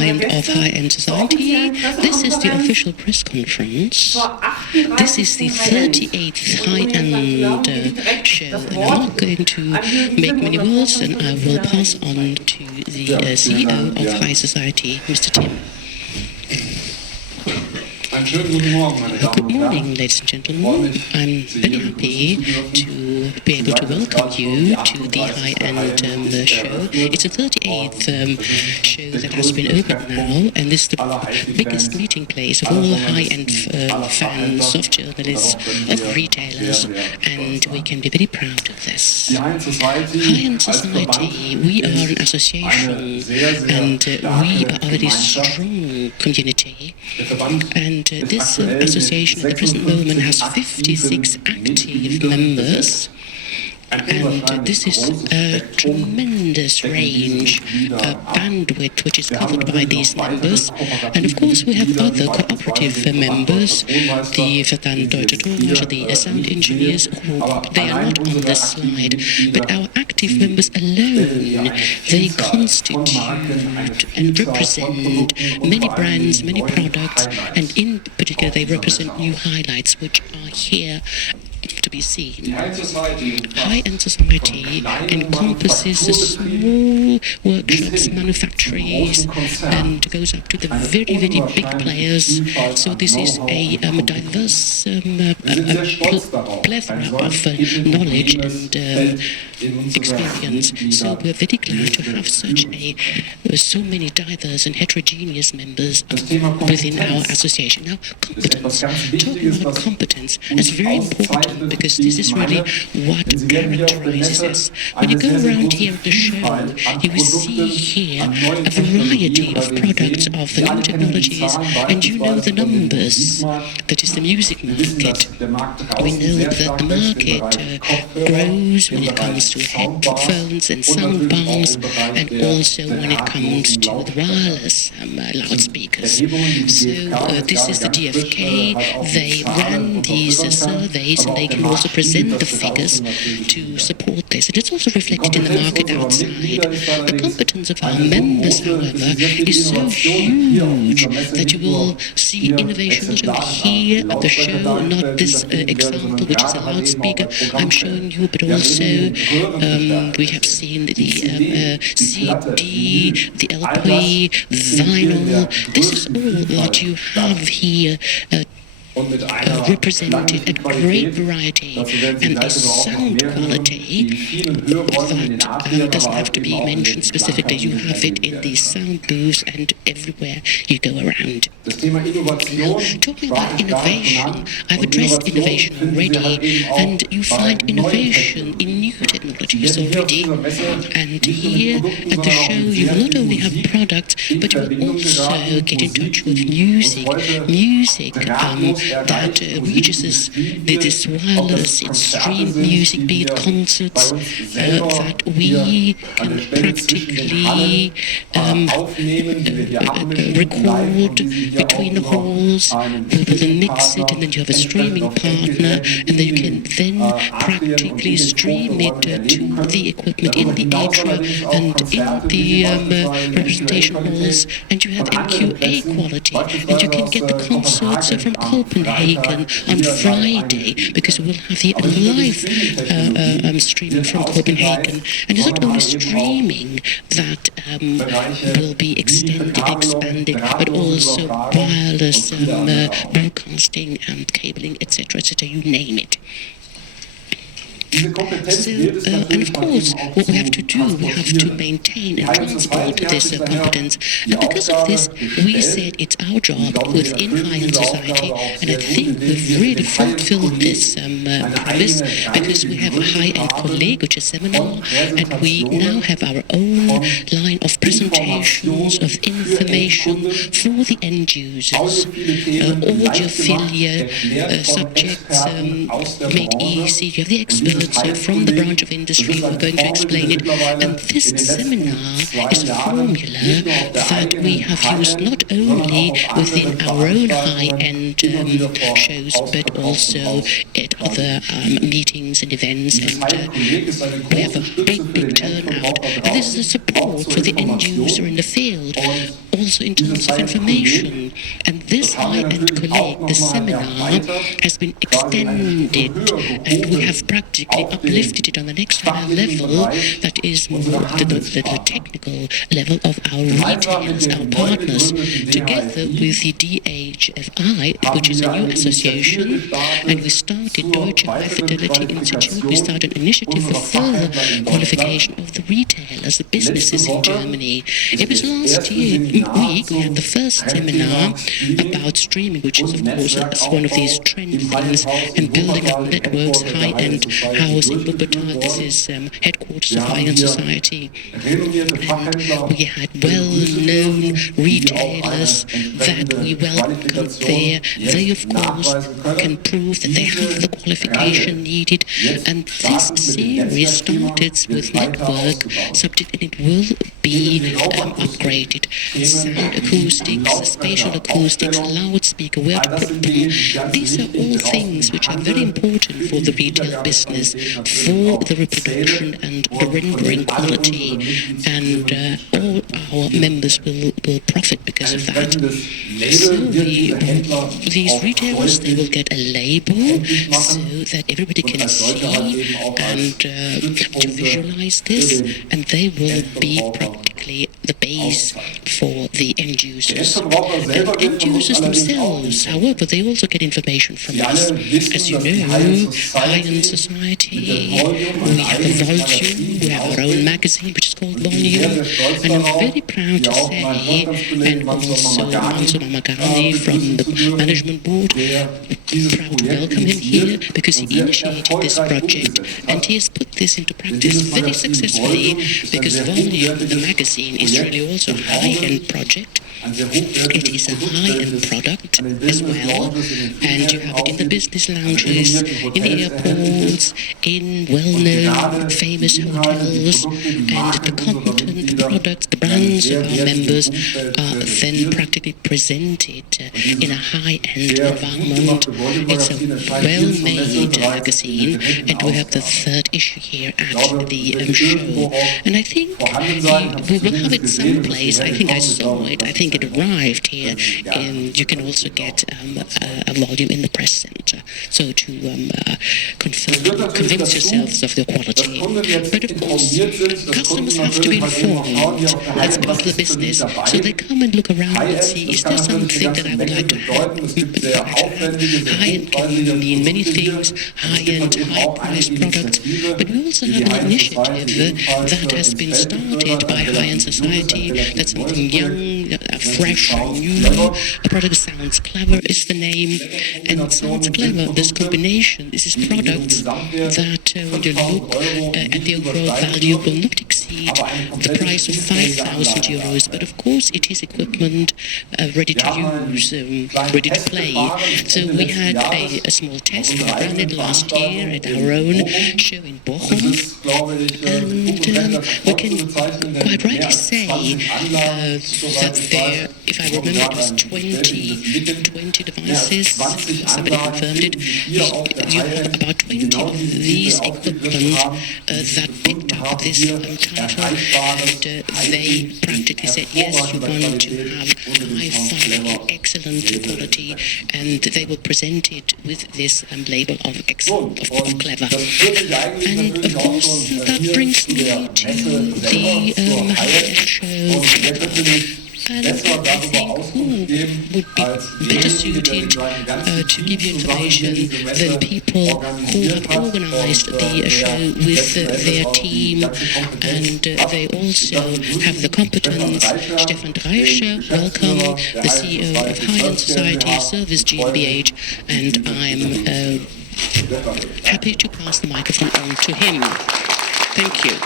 kind of high-end society. This is the official press conference. This is the 38th high-end show, and I'm not going to make many words, and I will pass on to the CEO of High Society, Mr. Tim. Good morning, ladies and gentlemen. I'm very happy to be able to welcome you to the high-end show. It's the 38th show that has been opened now, and this is the biggest meeting place of all high-end fans of journalists, of retailers, and we can be very proud of this. High-end Society, we are an association, and we are a very strong community, and this association at the present moment has 56 active members. And this is a tremendous range of bandwidth which is covered by these members. And of course we have other cooperative members, the Deutsch, the sound engineers, who they are not on this slide. But our active members alone, they constitute and represent many brands, many products, and in particular they represent new highlights which are here to be seen. High-end society encompasses the small workshops, manufactories, and goes up to the very, very big players. So this is a diverse plethora of knowledge and experience. So we're very glad to have so many diverse and heterogeneous members within our association. Now, competence. Talking about competence is very important, because this is really what characterizes us. When you go around here at the show, you will see here a variety of products of the new technologies, and you know the numbers. That is the music market. We know that the market grows when it comes to headphones and sound bars, and also when it comes to the wireless loudspeakers. So this is the GfK. They ran these surveys, and they can also present the figures to support this. And it's also reflected in the market outside. The competence of our members, however, is so huge that you will see innovation not only here at the show, not this example, which is a loudspeaker I'm showing you, but also we have seen the CD, the LP, vinyl. This is all that you have here represented a great variety and a sound quality that doesn't have to be mentioned specifically. You have it in these sound booths and everywhere you go around. Now, talking about innovation, I've addressed innovation already, and you find innovation in new technologies already. And here at the show, you will not only have products, but you will also get in touch with music that reaches us, this wireless, it's streamed music, be it concerts, that we can practically record between the halls. We will then mix it, and then you have a streaming partner, and then you can then practically stream it to the equipment in the atria and in the representation halls, and you have MQA quality, and you can get the concerts from Copenhagen on Friday, because we will have the live streaming from Copenhagen. And it's not only streaming that will be extended, expanded, but also wireless broadcasting and cabling, etc., you name it. So, and of course, what we have to do, we have to maintain and transport this competence. And because of this, we said it's our job within high-end society, and I think we've really fulfilled this promise, because we have a high-end colleague, which is seminar, and we now have our own line of presentations of information for the end users, audiophilia subjects made easy. You have the experts from the branch of industry who are going to explain it, and this seminar is a formula that we have used not only within our own high-end shows, but also at other meetings and events, and we have a big turnout, and this is a support for the end user in the field. Also also in terms of information. And this high-end colleague, the seminar, has been extended, and we have practically uplifted it on the next higher level, that is more the technical level of our retailers, our partners, together with the DHFI, which is a new association, and we started Deutsche High Fidelity Institute. We started an initiative for further qualification of the retailers, the businesses in Germany. It was last week we had the first seminar about streaming, which is of course one of these trend things, and building up networks, high-end house in Wuppertal. This is headquarters of High-End Society. And we had well-known retailers that we welcomed there. They, of course, can prove that they have the qualification needed. And this series started with network subject, and it will be upgraded. Sound acoustics, spatial acoustics, loudspeaker, where to put them. These are all things which are very important for the retail business, for the reproduction and the rendering quality, and all our members will profit because of that. So these retailers, they will get a label so that everybody can see and to visualize this, and they will be practically the base for the end users. End users themselves, however, they also get information from us. As you know, High-End Society, we have a volume, we have our own magazine which is called Volume, and I'm very proud to say, and also Mansour Mamagani from the management board, proud to welcome him here because he initiated this project and he has put this into practice very successfully, because Volume, the magazine, is really also a high-end project. It is a high-end product as well, and you have it in the business lounges, in the airports, in well-known famous hotels, and the content, the products, the brands of our members are then practically presented in a high-end environment. It's a well-made magazine, and we have the third issue here at the show, and I think we will have it someplace. I think I saw it. I think it arrived here, and you can also get a volume in the press center, so to convince yourselves of the quality. But of course, customers have to be informed. That's part of the business, so they come and look around and see, is there something that I would like to have? High-end can mean many things, high-end, high-priced products, but we also have an initiative that has been started by High-End Society. That's something young, fresh, new. A product sounds clever is the name, and it sounds clever. This combination, this is products that when you look at the overall value will not exceed the price of 5,000 euros, but of course it is equipment ready to use, ready to play. So we had a small test. We ran it last year at our own show in Bochum, and we can quite rightly say that there, if I remember, it was 20 devices, somebody confirmed it. You have about 20 of these equipment that picked up this title, and they practically said, yes, you want to have high-fi, excellent quality, and they will present it with this label of excellent, of clever. And of course, that brings me to the high-end show. And I think who would be better suited to give you information than people who have organized the show with their team, and they also have the competence. Stefan Rechter, welcome, the CEO of High-End Society Service GmbH, and I'm happy to pass the microphone on to him. Thank you.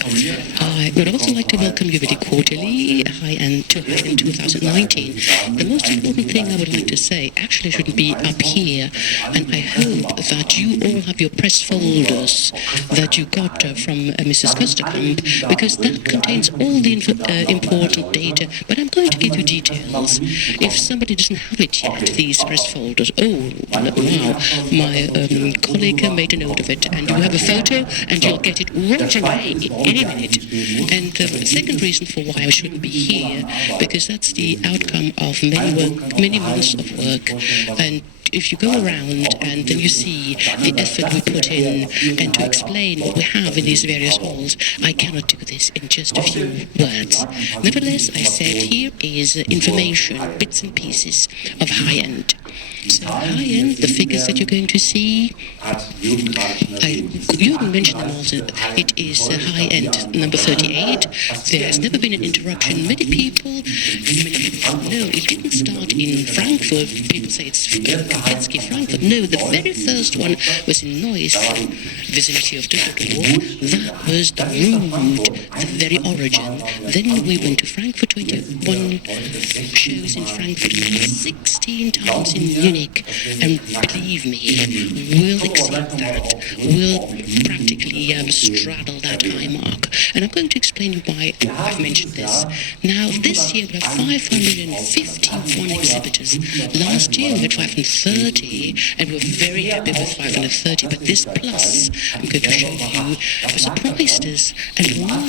I would also like to welcome you very cordially to High-End 2019. The most important thing I would like to say actually shouldn't be up here, and I hope that you all have your press folders that you got from Mrs. Kösterkamp, because that contains all the important data, but I'm going to give you details. If somebody doesn't have it yet, these press folders, oh, wow, my colleague made a note of it, and you have a photo, and you'll get it right away. shame in it. And the second reason for why I shouldn't be here, because that's the outcome of many months of work. And if you go around and then you see the effort we put in and to explain what we have in these various halls, I cannot do this in just a few words. Nevertheless, I said here is information, bits and pieces of high-end. So high-end, the figures that you're going to see, Jürgen mentioned them also. It is high-end number 38. There has never been an interruption. Many people know it didn't start in Frankfurt. People say it's Kempinski, Frankfurt. No, the very first one was in Neuss, vicinity of Düsseldorf. That was the root, the very origin. Then we went to Frankfurt, 21 shows in Frankfurt, and 16 times in Munich. And believe me, we'll exceed that. We'll practically straddle that high mark. And I'm going to explain you why I've mentioned this. Now, this year we have 551 exhibitors. Last year we had 530, and we're very happy with 530. But this plus, I'm going to show you, surprised us. And why?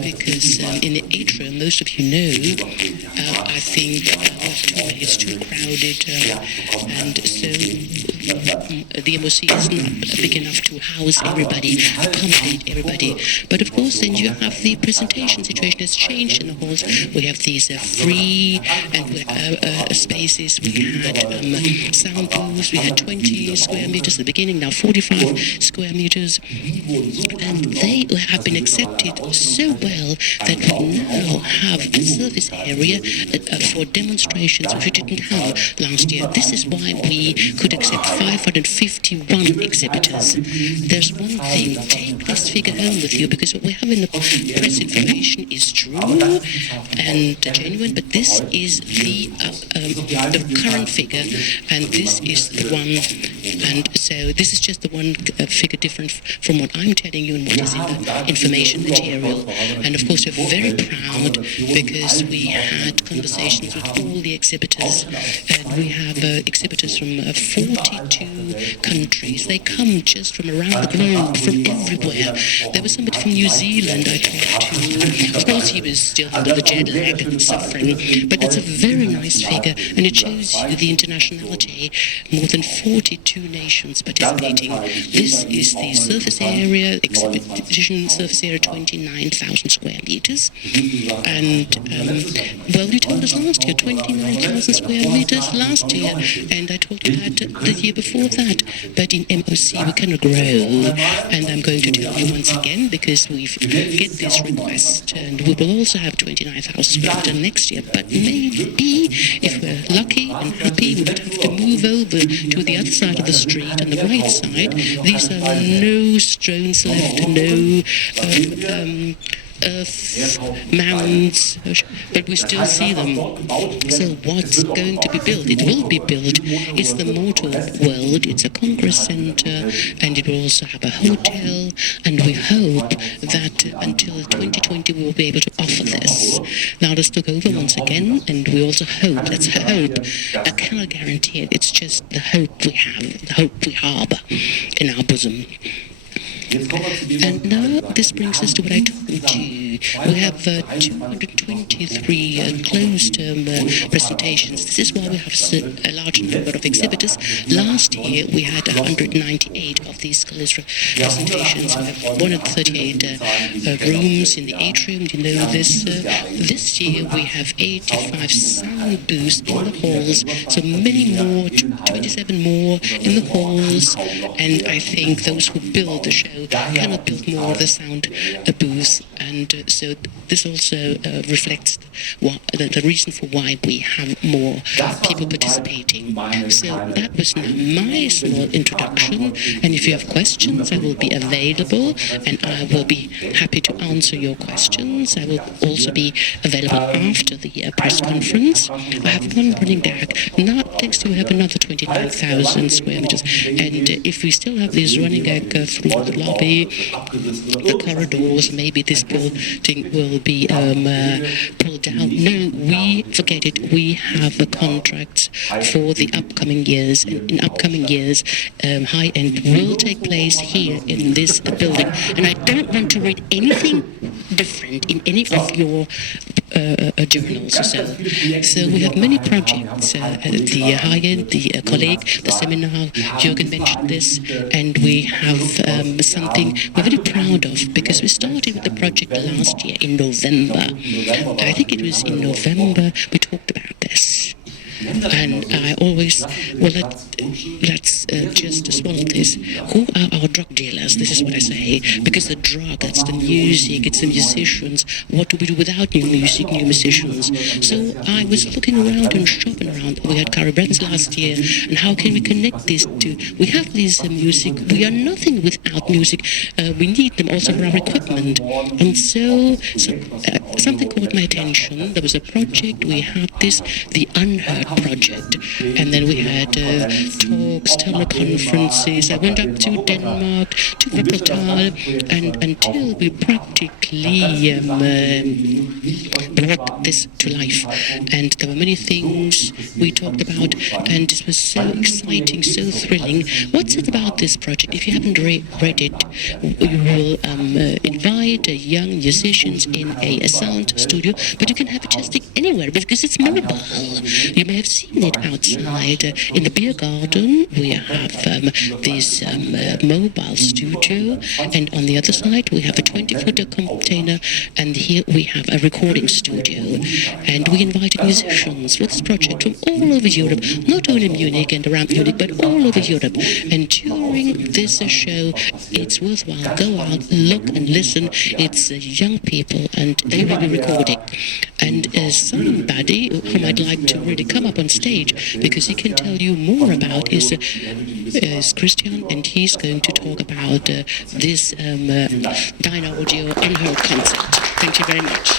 Because in the atrium, most of you know, I think it's too crowded, and so the MOC is not big enough to house everybody, accommodate everybody. But of course, then you have the presentation situation has changed in the halls. We have these free and spaces. We had sound booths. We had 20 square meters at the beginning, now 45 square meters. And they have been accepted so well that we now have a service area for demonstrations which we didn't have last year. This is why we could accept 551 exhibitors. There's one thing, take this figure home with you, because what we have in the press information is true and genuine, but this is the current figure, and this is the one, and so this is just the one figure different from what I'm telling you and what is in the information material. And of course we're very proud because we had conversations with all the exhibitors, and we have exhibitors from 42 countries. They come just from around the globe, from everywhere. There was somebody from New Zealand I talked to. Of course he was still under the jet lag and suffering, but it's a very nice figure, and it shows you the internationality. More than 42 nations participating. This is the surface area, exhibition surface area, 29,000 square meters. And, well, you told us last year, 29,000 square meters last year, and I told you that the year before that. But in MOC we cannot grow, and I'm going to tell you once again, because we get this request, and we will also have 29,000 square meters next year. But maybe, if we're lucky and happy, we would have to move over to the other side of the street, on the right side. These are no stones left, no earth mounds, but we still see them. So what's going to be built? It will be built. It's the Motor World. It's a congress center, and it will also have a hotel, and we hope that until 2020 we will be able to offer this. Now let's look over once again, and we also hope, that's a hope, I cannot guarantee it, it's just the hope we have, the hope we harbor in our bosom. And now this brings us to what I told you. We have 223 closed-term presentations. This is why we have a large number of exhibitors. Last year we had 198 of these closed presentations. We have 138 rooms in the atrium, you know this. This year we have 85 sound booths in the halls, so many more, 27 more in the halls, and I think those who build the show cannot build more of the sound booths, and so this also reflects the reason for why we have more people participating. So that was now my small introduction, and if you have questions I will be available, and I will be happy to answer your questions. I will also be available after the press conference. I have one running gag. Now next we have another 29,000 square meters, and if we still have this running gag through the lobby, the corridors, maybe this building will be pulled said, no, we forget it. We have contracts for the upcoming years. And in upcoming years, high-end will take place here in this building. And I don't want to read anything different in any of your journals or so. So we have many projects, the high-end, the colleague, the seminar, Jürgen mentioned this, and we have something we're very proud of, because we started with the project last year in November. I think it was in November we talked about this. And I always, let's just swallow this. Who are our drug dealers? This is what I say. Because the drug, that's the music, it's the musicians. What do we do without new music, new musicians? So I was looking around and shopping around. We had Carrie Brands last year, and how can we connect this to? We have this music. We are nothing without music. We need them also for our equipment. And so something caught my attention. There was a project. We had this, the Unheard project, and then we had talks, teleconferences. I went up to Denmark, to Reupload, and until we practically brought this to life. And there were many things we talked about, and it was so exciting, so thrilling. What's it about this project? If you haven't read it, you will invite young musicians in a sound studio, but you can have it just anywhere because it's mobile. You may have seen it outside in the beer garden. We have this mobile studio, and on the other side we have a 20-footer container, and here we have a recording studio. And we invited musicians for this project from all over Europe, not only Munich and around Munich, but all over Europe. And during this show, it's worthwhile. Go out, look and listen. It's young people, and they will be recording. And somebody whom I'd like to really come up on stage, because he can tell you more about is Christian, and he's going to talk about this Dyna Audio Unheard concert. Thank you very much.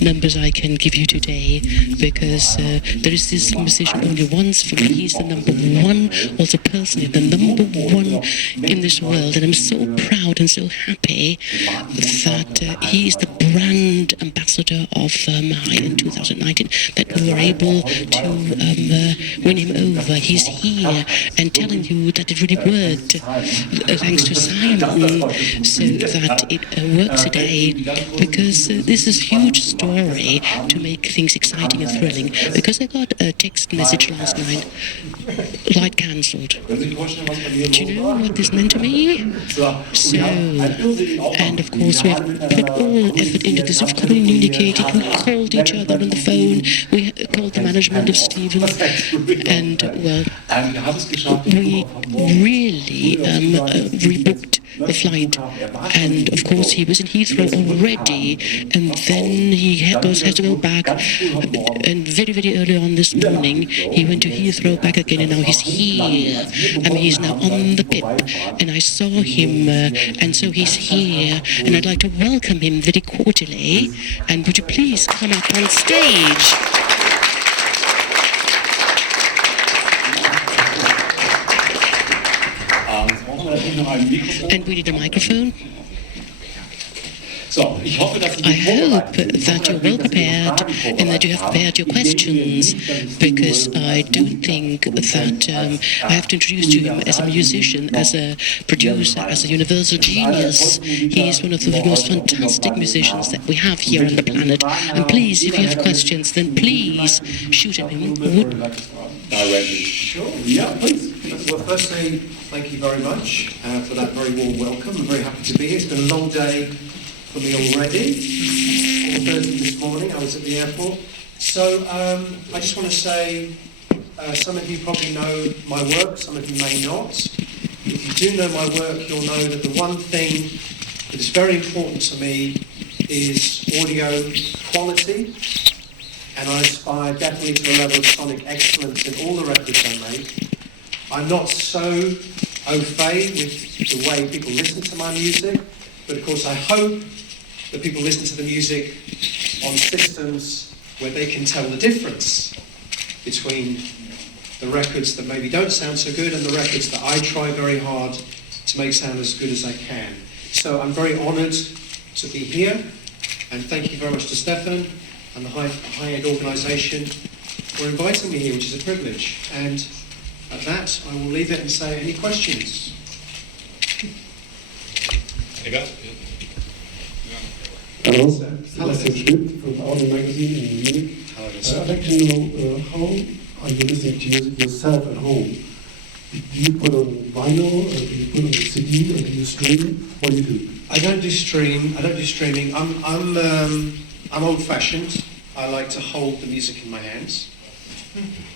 Numbers I can give you today, because there is this musician only once. For me, he's the number one, also personally, the number one in this world, and I'm so proud and so happy that he is the brand ambassador of High in 2019, that we were able to win him over. He's here and telling you that it really worked, thanks to Simon, so that it works today, because this is a huge story to make things exciting and thrilling, because I got a text message last night, flight cancelled. Do you know what this meant to me? So, and of course we have put all effort into this. We've communicated, we called each other on the phone, we called the management of Stephen, and well, we really rebooked the flight, and of course he was in Heathrow already, and then he has to go back, and very, very early on this morning he went to Heathrow, back again, and now he's here, and he's now on the pip, and I saw him, and so he's here, and I'd like to welcome him very cordially, and would you please come up on stage? And we need a microphone. I hope that you're well prepared and that you have prepared your questions, because I don't think that I have to introduce you him as a musician, as a producer, as a universal genius. He is one of the most fantastic musicians that we have here on the planet. And please, if you have questions, then please shoot at him. Sure. Yeah, please. Well, firstly, thank you very much for that very warm welcome. I'm very happy to be here. It's been a long day for me already. 4:30 this morning, I was at the airport. So I just want to say, some of you probably know my work, some of you may not. If you do know my work, you'll know that the one thing that is very important to me is audio quality. And I aspire definitely to a level of sonic excellence in all the records I make. I'm not so au fait with the way people listen to my music, but of course I hope that people listen to the music on systems where they can tell the difference between the records that maybe don't sound so good and the records that I try very hard to make sound as good as I can. So I'm very honoured to be here, and thank you very much to Stefan and the High Ed organisation for inviting me here, which is a privilege. And at that, I will leave it and say, any questions? Hello, Sebastian Schmidt from Audio Magazine in Munich. I'd like to know how are you listening to music yourself at home? Do you put on vinyl, or do you put on a CD, or do you stream? What do you do? I don't do streaming. I'm old-fashioned. I like to hold the music in my hands.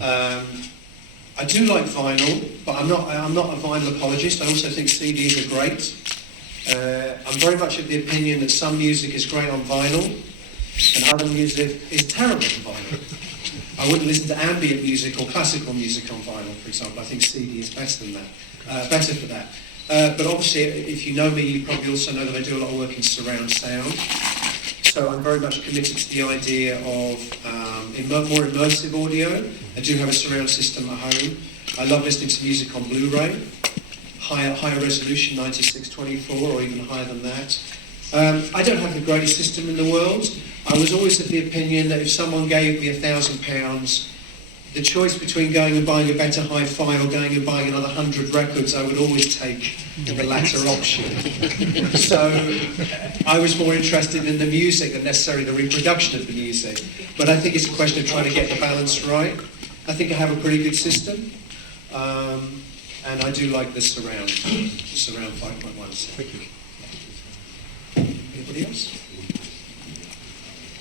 I do like vinyl, but I'm not a vinyl apologist. I also think CDs are great. I'm very much of the opinion that some music is great on vinyl and other music is terrible on vinyl. I wouldn't listen to ambient music or classical music on vinyl, for example. I think CD is better than that, better for that. But obviously, if you know me, you probably also know that I do a lot of work in surround sound. So I'm very much committed to the idea of more immersive audio. I do have a surround system at home. I love listening to music on Blu-ray, higher resolution, 96/24, or even higher than that. I don't have the greatest system in the world. I was always of the opinion that if someone gave me £1,000, the choice between going and buying a better hi-fi or going and buying another 100 records, I would always take the latter option. So I was more interested in the music than necessarily the reproduction of the music. But I think it's a question of trying to get the balance right. I think I have a pretty good system. And I do like the surround 5.1. Thank you. Anybody else?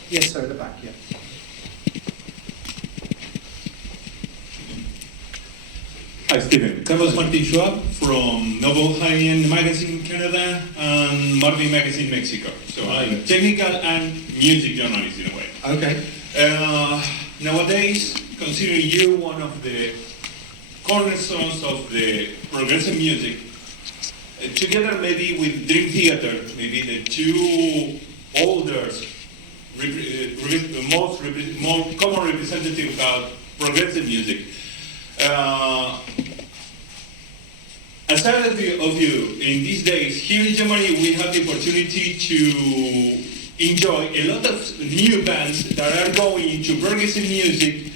Yes, sir, at the back, yeah. Hi, Stephen. Carlos Martin Schwab from Noble High-End Magazine in Canada and Martin Magazine Mexico. So I'm technical and music journalist in a way. Okay. Nowadays, considering you one of the cornerstones of the progressive music, together maybe with Dream Theater, maybe the two oldest, more common representative of progressive music. Aside of you, in these days, here in Germany, we have the opportunity to enjoy a lot of new bands that are going into progressive music,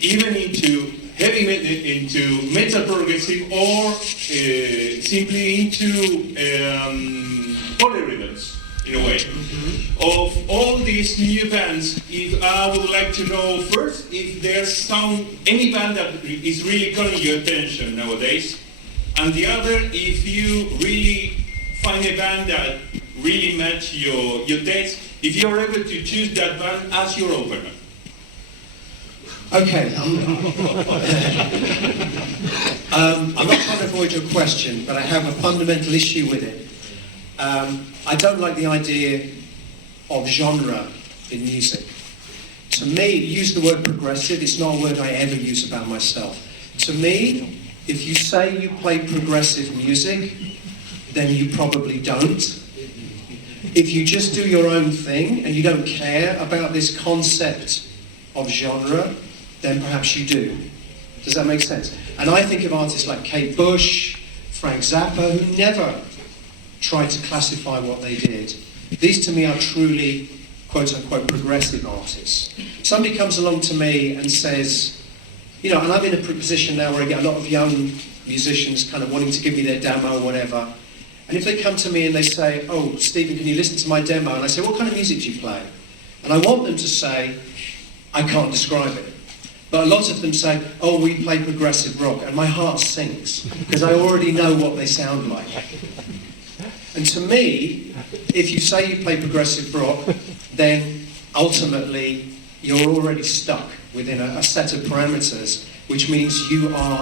even into heavy metal, into metal progressive, or simply into polyrhythms, in a way. Of all these new bands, if I would like to know first if there's any band that is really calling your attention nowadays, and the other, if you really find a band that really match your taste, if you're able to choose that band as your opener. Okay. I'm not trying to avoid your question, but I have a fundamental issue with it. I don't like the idea of genre in music. To me, use the word progressive, it's not a word I ever use about myself. To me, if you say you play progressive music, then you probably don't. If you just do your own thing and you don't care about this concept of genre, then perhaps you do. Does that make sense? And I think of artists like Kate Bush, Frank Zappa, who never tried to classify what they did. These to me are truly, quote-unquote, progressive artists. Somebody comes along to me and says, you know, and I'm in a position now where I get a lot of young musicians kind of wanting to give me their demo or whatever. And if they come to me and they say, oh, Stephen, can you listen to my demo? And I say, what kind of music do you play? And I want them to say, I can't describe it. But a lot of them say, oh, we play progressive rock. And my heart sinks, because I already know what they sound like. And to me, if you say you play progressive rock, then ultimately you're already stuck within a set of parameters, which means you are